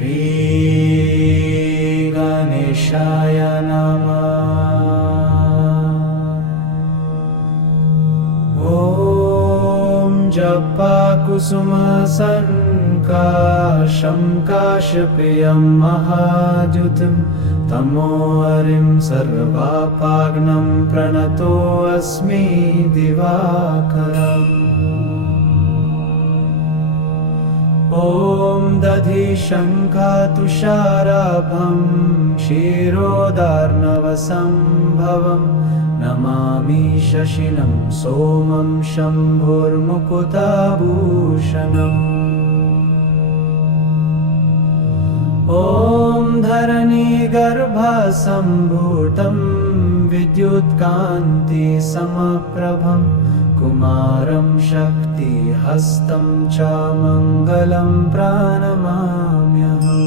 श्रीगणेशाय नमः। ॐ जपाकुसुमसङ्काशं काश्यपेयं महाद्युतिं तमोहरिं सर्वापाग्नं प्रणतोऽस्मि दिवाकरम्। ॐ दधिशङ्खतुषाराभं क्षीरोदार्णवसम्भवं नमामि शशिनं सोमं शम्भुर्मुकुताभूषणम्। ॐ धरणीगर्भसम्भूतं विद्युत्कान्तिसमप्रभं कुमारं शक्तिहस्तं च मङ्गलं प्रणमाम्यहम्।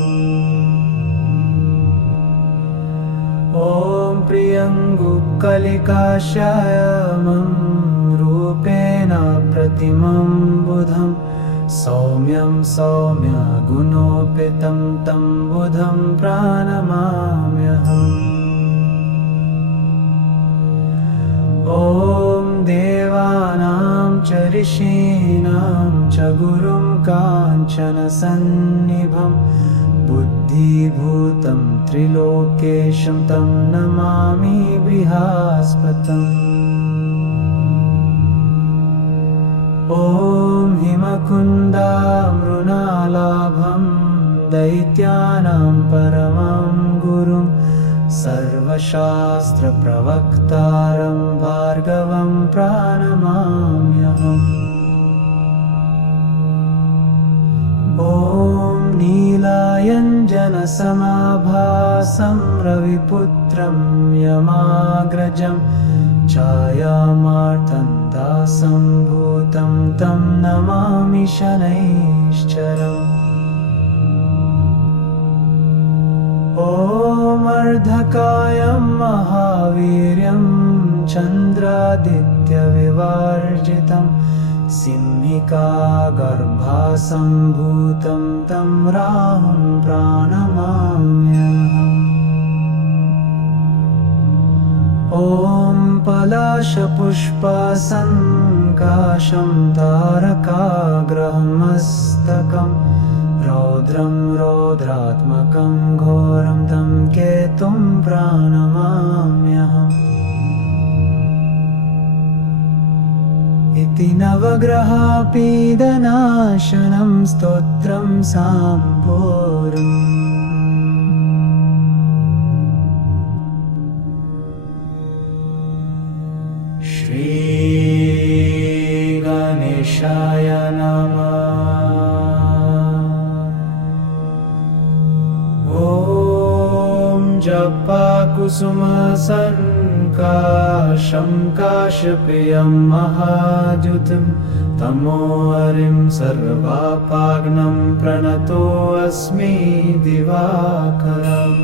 ॐ प्रियङ्गुकलिकाश्यामं रूपेण प्रतिमं बुधं सौम्यं सौम्यगुणोपेतं तं बुधं प्रणमाम्यहम्। ॐ देवानां च ऋषीणां च गुरुं काञ्चनसन्निभं बुद्धिभूतं त्रिलोकेशं तं नमामि बृहस्पतिम्। ॐ हिमकुन्दामृणालाभं दैत्यानां परमं गुरुं सर्वशास्त्रप्रवक्तारं भार्गवं प्रणमाम्यहम्। ॐ नीलायञ्जनसमाभासं रविपुत्रं यमाग्रजं छायामार्तण्डसम्भूतं तं नमामि शनैश्चरम्। ॐ अर्धकायं महावीर्यं चन्द्रादित्यविवर्जितं सिंहिकागर्भसम्भूतं तं राहुं प्रणमाम्यहम्। ॐ पलाशपुष्पसङ्काशं तारकाग्रहमस्तकं रौद्रं रौद्रात्मकं घोरं तं केतुं प्रणमाम्यहम्। इति नवग्रहपीडनाशनं स्तोत्रं सम्पूर्णम्। श्रीगणेशाय नमः। ॐ जपाकुसुमसङ्काशं काश्यपेयं महाद्युतिं तमोहरिं सर्वापाग्नं प्रणतोऽस्मि दिवाकरम्।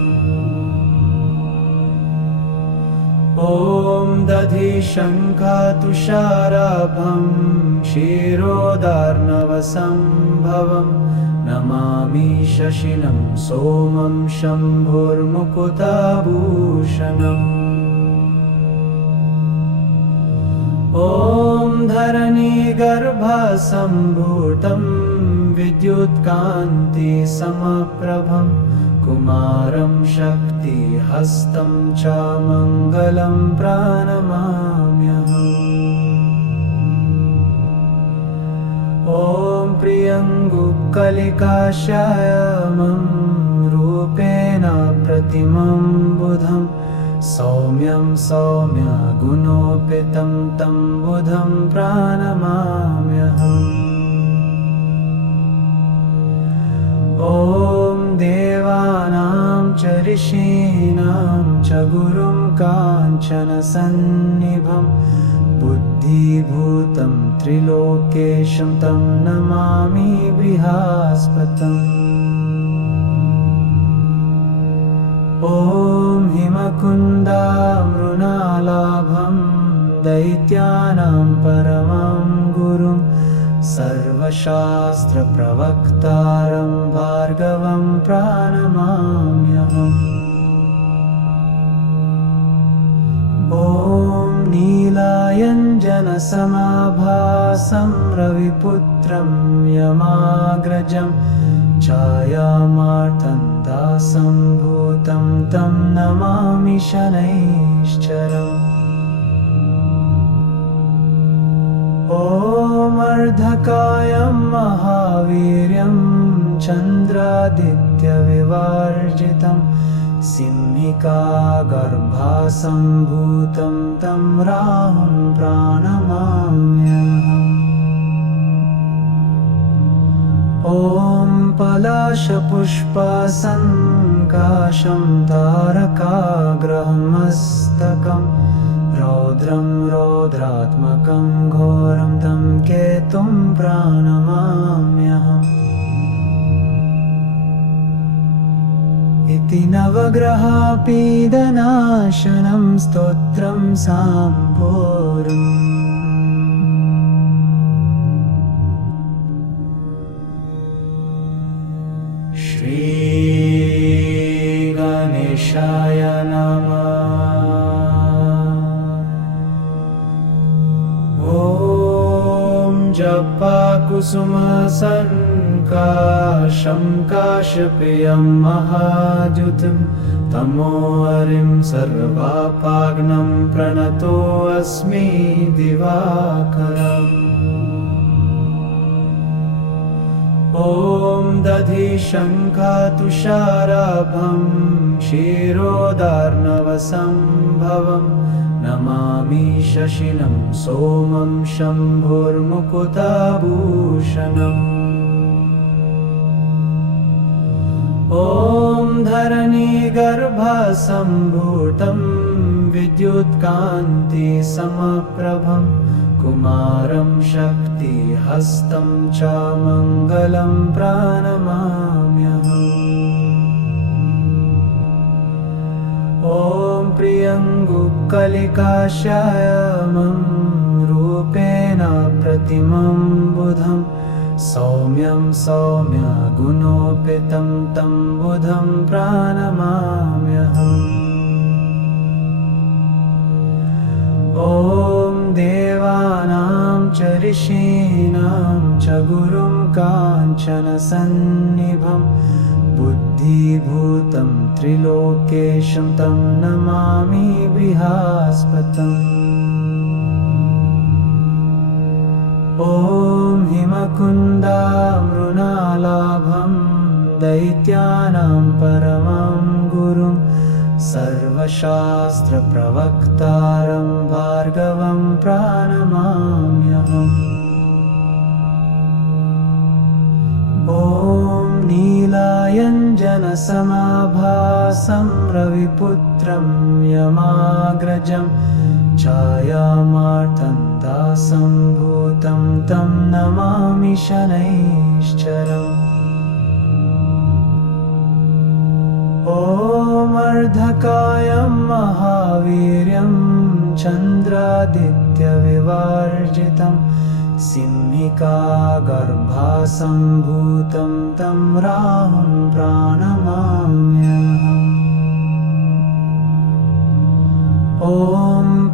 ॐ दधिशङ्खतुषाराभं क्षीरोदार्णवसम्भवं नमामि शशिनं सोमं शम्भुर्मुकुताभूषणम्। ॐ धरणीगर्भसम्भूतं विद्युत्कान्तिसमप्रभं कुमारं शक्तिहस्तं च मङ्गलं प्रणमाम्यहम्। ॐ प्रियङ्गुकलिकाश्यामं रूपेण प्रतिमं बुधं सौम्यं सौम्यगुणोपेतं तं बुधं प्रणमाम्यहम्। ॐ देवानां च ऋषीणां च गुरुं काञ्चनसन्निभं बुद्धिभूतं त्रिलोकेशं तं नमामि बृहस्पतिम्। ॐ हिमकुन्दामृणालाभं दैत्यानां परमं गुरुं सर्वशास्त्रप्रवक्तारं भार्गवं प्रणमाम्यहम्। ॐ नीलायञ्जनसमाभासं रविपुत्रं यमाग्रजं छायामार्तण्डासं भूतं तं नमामि शनैश्चरम्। ॐ अर्धकायं महावीर्यं चन्द्रादित्यविवर्जितं सिंहिकागर्भासम्भूतं तं राहुं प्रणमाम्यहम्। ॐ पलाशपुष्पसङ्काशं तारकाग्रहमस्तकं रौद्रं रौद्रात्मकं घोरं तं केतुं प्रणमाम्यहम्। इति नवग्रहापीडनाशनं स्तोत्रं साम्पूर्णम्। श्रीगणेशाय नमः। ॐ जपाकुसुमसङ्काशं काश्यपेयं महाद्युतिं तमोहरिं सर्वापाग्नं प्रणतोऽस्मि दिवाकरम्। ॐ दधिशङ्खतुषाराभं क्षीरोदार्णवसम्भवं नमामि शशिनं सोमं शम्भुर्मुकुताभूषणम्। ॐ धरणीगर्भसम्भूतं विद्युत्कान्तिसमप्रभं कुमारं शक्तिहस्तं च मङ्गलं प्रणमाम्यहम्। ॐ प्रियङ्गुकलिकाश्यामं रूपेण प्रतिमं बुधं सौम्यं सौम्यगुणोपेतं तं बुधं प्रणमाम्यहम्। ॐ देवानां च ऋषीणां च गुरुं काञ्चनसन्निभं बुद्धिभूतं त्रिलोकेशं तं नमामि बृहस्पतिम्। ॐ हिमकुन्दामृणालाभं दैत्यानां परमं गुरुं सर्वशास्त्रप्रवक्तारं भार्गवं प्रणमाम्यहम्। ॐ नीलायञ्जनसमाभासं रविपुत्रं यमाग्रजं छायामार्तण्डासं भूतं तं नमामि शनैश्चरम्। ॐ अर्धकायं महावीर्यं चन्द्रादित्यविवर्जितं सिंहिकागर्भासम्भूतं तं राहुं प्रणमाम्यहम्। ॐ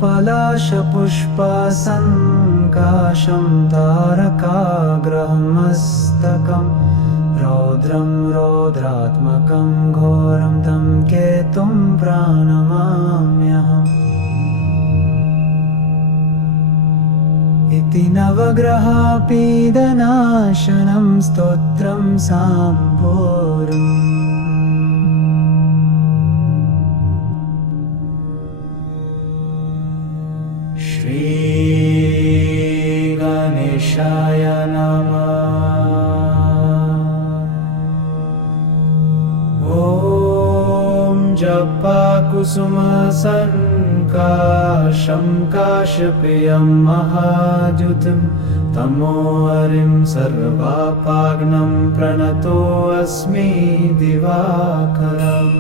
पलाशपुष्पसङ्काशं तारकाग्रहमस्तकं रौद्रं रौद्रात्मकं घोरं तं केतुं प्रणमाम्यहम्। इति नवग्रहापीडनाशनं स्तोत्रं साम्पूर्णम्। श्रीगणेशाय नमः। ॐ जपाकुसुमसङ्काशं काश्यपेयं महाद्युतिं तमोहरिं सर्वापाग्नं प्रणतोऽस्मि दिवाकरम्।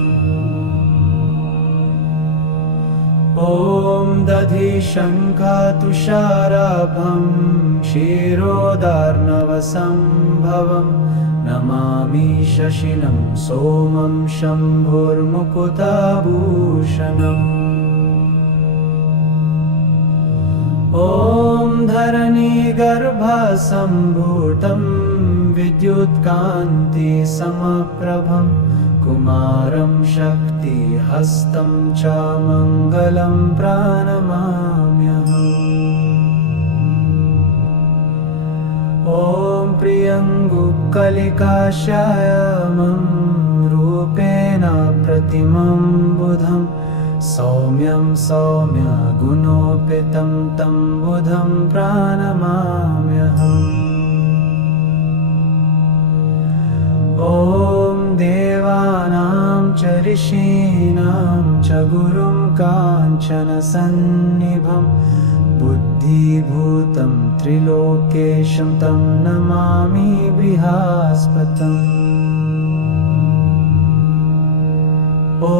ॐ ॐ दधिशङ्खतुषाराभं क्षीरोदार्णवसम्भवं नमामि शशिनं सोमं शम्भुर्मुकुताभूषणम् ॐ धरणीगर्भसम्भूतं विद्युत्कान्तिसमप्रभं कुमारं शक्तिहस्तं च मङ्गलं प्रणमाम्यहम् ॐ प्रियङ्गुकलिकाश्यामं रूपेण प्रतिमं बुधं सौम्यं सौम्यगुणोपेतं तं बुधं प्रणमाम्यहम् ॐ देवानां च ऋषीणां च गुरुं काञ्चनसन्निभं बुद्धिभूतं त्रिलोकेशं तं नमामि बृहस्पतिम् ॐ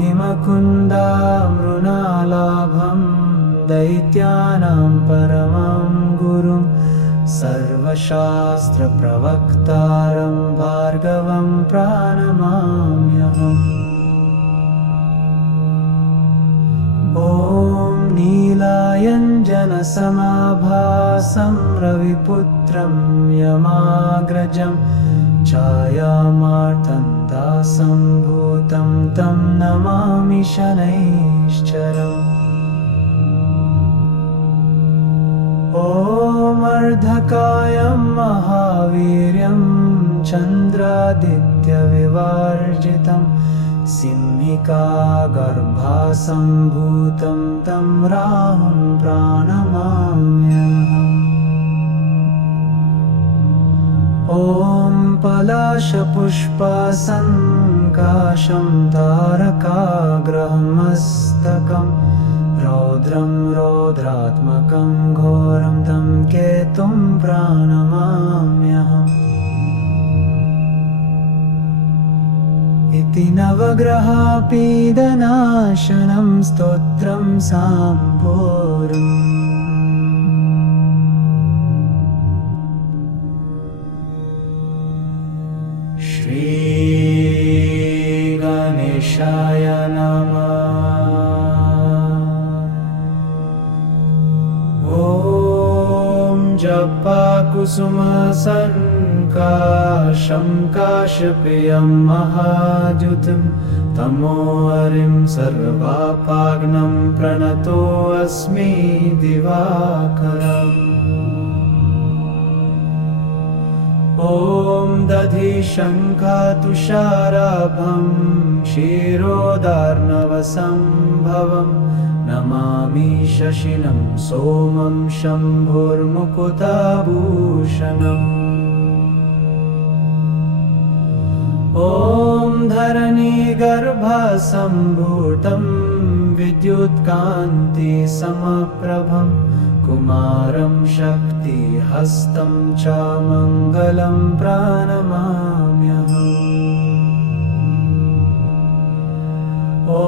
हिमकुन्दामृणालाभं दैत्यानां परमं गुरुं सर्वशास्त्रप्रवक्तारं भार्गवं प्रणमाम्यहम् ॐ नीलायञ्जनसमाभासं रविपुत्रं यमाग्रजं छायामार्तण्डासम्भूतं तं नमामि शनैश्चरम् ॐ अर्धकायं महावीर्यं चन्द्रादित्यविवर्जितं सिंहिकागर्भासम्भूतं तं राहुं प्रणमाम्यहम् ॐ पलाशपुष्पसङ्काशं तारकाग्रहमस्तकं रौद्रं रौद्रात्मकं घोरं तं केतुं प्रणमाम्यहम् इति नवग्रहपीडनाशनं स्तोत्रं साम्पूर्णम् श्रीगणेशाय नमः। ॐ जपाकुसुमसङ्काशं काश्यपेयं महाद्युतिं तमोहरिं सर्वापाग्नं प्रणतोऽस्मि दिवाकरम् ॐ दधिशङ्खतुषाराभं क्षीरोदार्णवसम्भवं नमामि शशिनं सोमं शम्भुर्मुकुताभूषणम् ॐ धरणीगर्भसम्भूतं विद्युत्कान्तिसमप्रभं कुमारं शक्तिहस्तं च मङ्गलं प्रणमाम्यहम् ॐ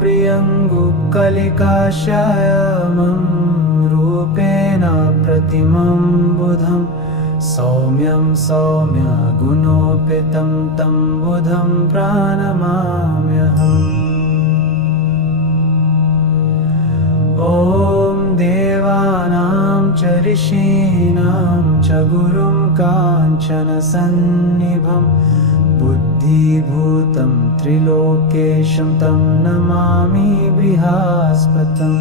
प्रियङ्गुकलिकाश्यामं रूपेण प्रतिमं बुधं सौम्यं सौम्यगुणोपेतं तं बुधं प्रणमाम्यहम् ॐ देवानां च ऋषीणां च गुरुं काञ्चनसन्निभं बुद्धिभूतं त्रिलोकेशं तं नमामि बृहस्पतिम्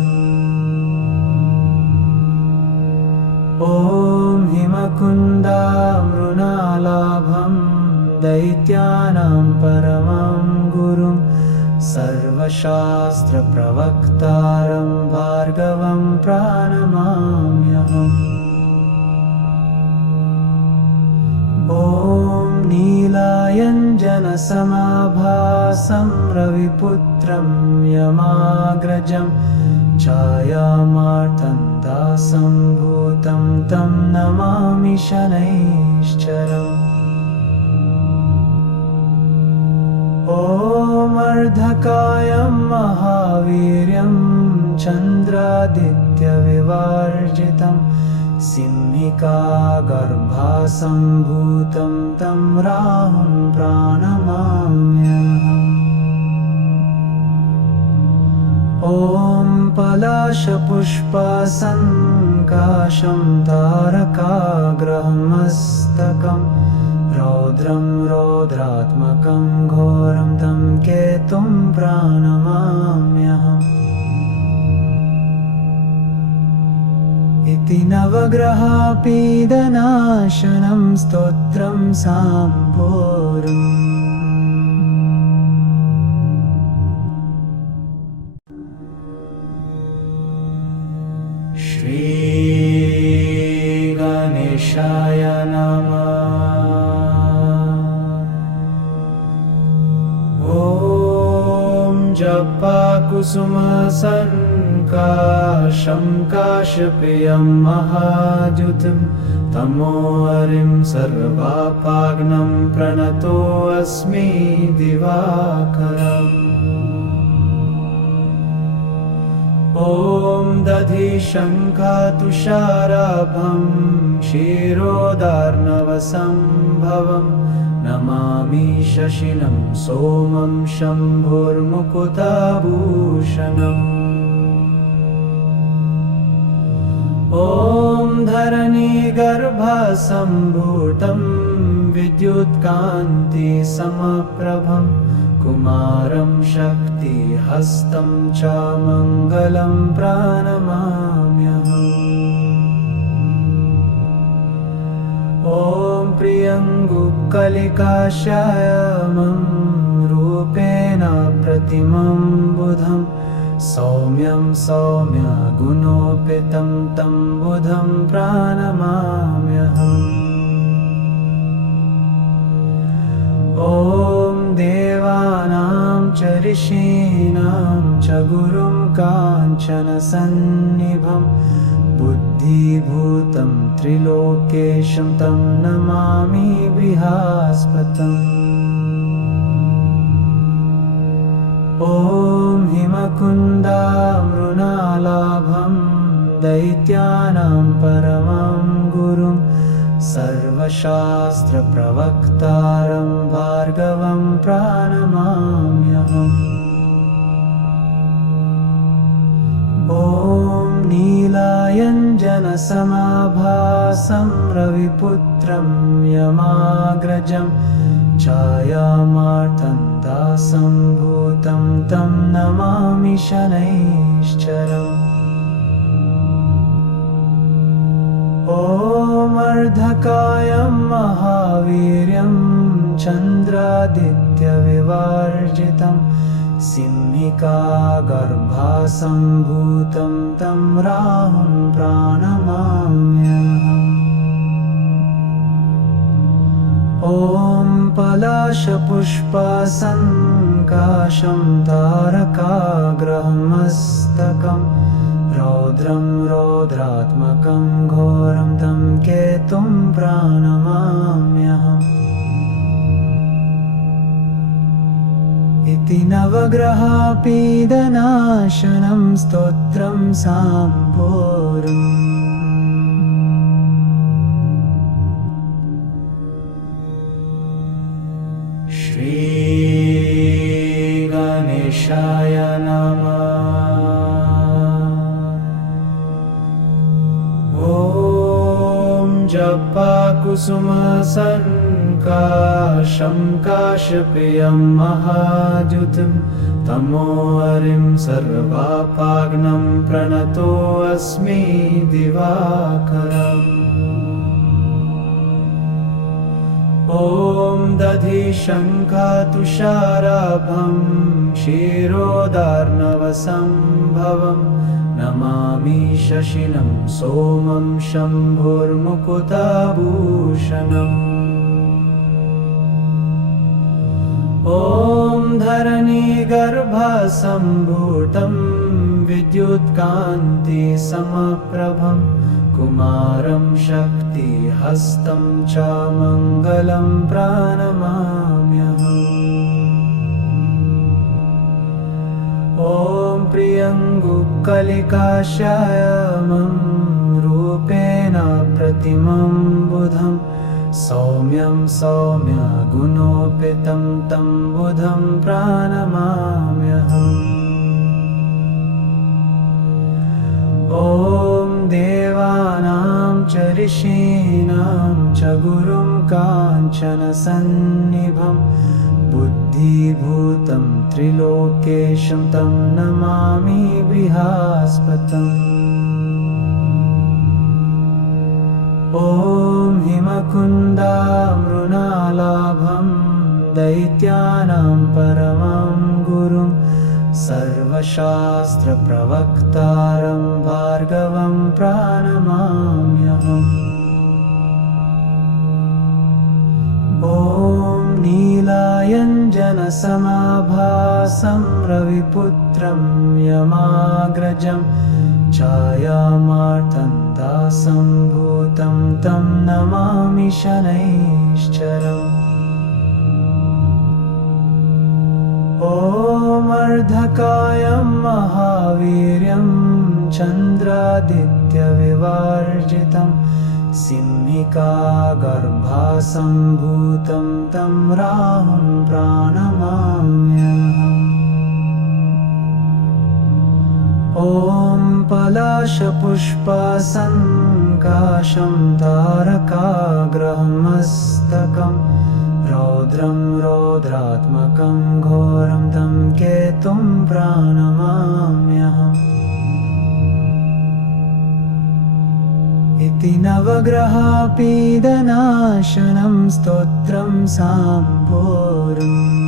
ॐ हिमकुन्दामृणालाभं दैत्यानां परमं गुरुं सर्वशास्त्रप्रवक्तारं भार्गवं प्रणमाम्यहम् ॐ नीलायञ्जनसमाभासं रविपुत्रं यमाग्रजं छायामार्तण्डासम्भूतं तं नमामि शनैश्चरम् ॐ अर्धक अर्धकायं महावीर्यं चन्द्रादित्यविवर्जितं सिंहिकागर्भासम्भूतं तं राहुं प्रणमाम्यहम्। ॐ पलाशपुष्पसङ्काशं तारकाग्रहमस्तकं रौद्रं रौद्रात्मकं घोरं तं केतुं प्रणमाम्यहम्। इति नवग्रहपीडनाशनं स्तोत्रं सम्पूर्णम्। श्रीगणेशाय नमः। ॐ जपाकुसुमसङ्काशं काश्यपेयं महाद्युतिं तमोहरिं सर्वापाग्नं प्रणतोऽस्मि दिवाकरम्। ॐ दधिशङ्खतुषाराभं क्षीरोदार्णवसम्भवं नमामि शशिनं सोमं शम्भुर्मुकुताभूषणम्। ॐ धरणीगर्भसम्भूतं विद्युत्कान्तिसमप्रभं कुमारं शक्तिहस्तं च मङ्गलं प्रणमाम्यहम्। ॐ प्रियङ्गुकलिकाश्यामं रूपेण प्रतिमं बुधं सौम्यं सौम्यगुणोपेतं तं बुधं प्रणमाम्यहम्। ॐ देवानां च ऋषीणां च गुरुं काञ्चनसन्निभं बुद्धिभूतं त्रिलोकेशं तं नमामि बृहस्पतिम्। ॐ हिमकुन्दामृणालाभं दैत्यानां परमं गुरुं सर्वशास्त्रप्रवक्तारं भार्गवं प्रणमाम्यहम्। ॐ नीलायञ्जनसमाभासं रविपुत्रं यमाग्रजं छायामार्तण्डसम्भूतं तं नमामि शनैश्चरम्। ॐ अर्धकायं महावीर्यं चन्द्रादित्यविवर्जितं सिंहिकागर्भासम्भूतं तं राहुं प्रणमाम्यहम्। ॐ पलाशपुष्पसङ्काशं तारकाग्रहमस्तकं रौद्रं रौद्रात्मकं घोरं तं केतुं प्रणमाम्यहम्। इति नवग्रहपीडनाशनं स्तोत्रं सम्पूर्णम्। श्रीगणेशाय नमः। ॐ जपाकुसुमसङ्काशं काश्यपेयं महाद्युतिं तमोहरिं सर्वापाग्नं प्रणतोऽस्मि दिवाकरम्। ॐ दधिशङ्खतुषाराभं क्षीरोदार्णवसम्भवं नमामि शशिनं सोमं शम्भुर्मुकुताभूषणम्। ॐ धरणीगर्भसम्भूतं विद्युत्कान्तिसमप्रभं कुमारं शक्तिहस्तं च मङ्गलं प्रणमाम्यहम्। प्रियङ्गुकलिकाश्यामं रूपेण प्रतिमं बुधं सौम्यं सौम्यगुणोपेतं तं बुधं प्रणमाम्यहम्। ॐ देवानां च ऋषीणां च गुरुं काञ्चनसन्निभं बुद्धिभूतं त्रिलोकेशं तं नमामि बृहस्पतिम्। ॐ हिमकुन्दामृणालाभं दैत्यानां परमं गुरुं सर्वशास्त्रप्रवक्तारं भार्गवं प्रणमाम्यहम्। ॐ नीलायञ्जनसमाभासं रविपुत्रं यमाग्रजं छायामार्तं दासम्भूतं तं नमामि शनैश्चरम्। ॐ अर्धकायं महावीर्यं चन्द्रादित्यविवर्जितं सिंहिकागर्भासम्भूतं तं राहुं प्रणमाम्यहम्। ॐ पलाशपुष्पसङ्काशं तारकाग्रहमस्तकं रौद्रं रौद्रात्मकं घोरं तं केतुं प्रणमाम्यहम्। इति नवग्रहपीडनाशनं स्तोत्रं सम्पूर्णम्।